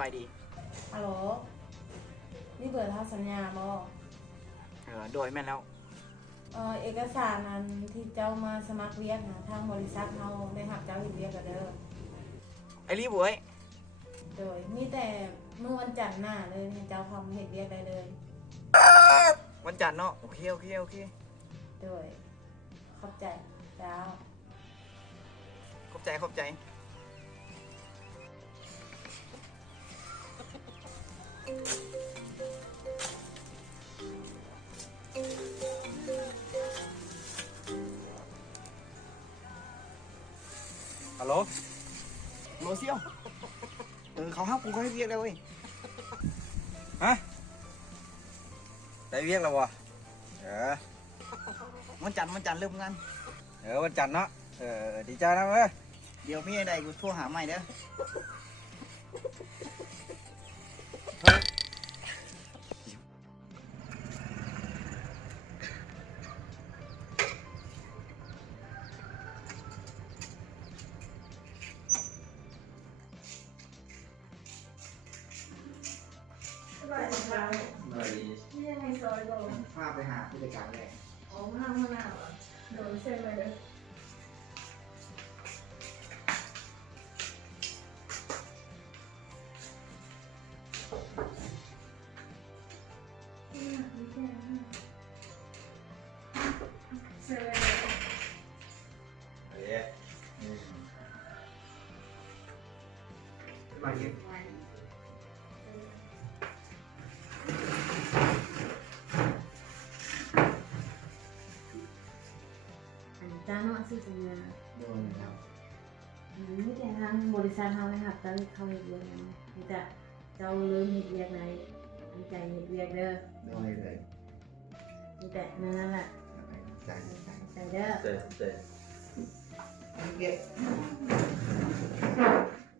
บายดีฮัลโหลนี่เบอร์ทาสัญญาบ่โดยแม่นแล้วเอกสารนั้นที่เจ้ามาสมัครเรียนทางบริษัทเราได้รับเจ้าเรียนกันเด้อไอ้รีบเว้ยโดยมีแต่เมื่อวันจันทร์หน้าเลยให้เจ้าทำเหตุเรียกได้เลยวันจันทร์เนาะโอเคโดยขอบใจเจ้าขอบใจฮัลโหลโลเซียวเขาห้ามกูเขาให้เรียกแล้วเว้ยฮะได้เรียกแล้ววะวันจันทร์เริ่มงานวันจันทร์เนาะดีใจนะเว้ยเดี๋ยวมีอะไรกูโทรหาใหม่เด้อนี่ยังไงซอยบ่พาไปหาผู้จัดการเลยอ๋อห้ามหน้าโดนเซ็นเลยเด้อเซ็นเลยมาเย็นจ้าเนาะสิสัญญาโดนครับ นี่แต่ทางบริษัทเราเลยครับเจ้าเข้าเรียนนี่จะเจ้าเริ่มเรียกไหนตั้งใจเรียกเด้อโดนเลย นี่แต่นั่นแหละใจเด้อเจ๊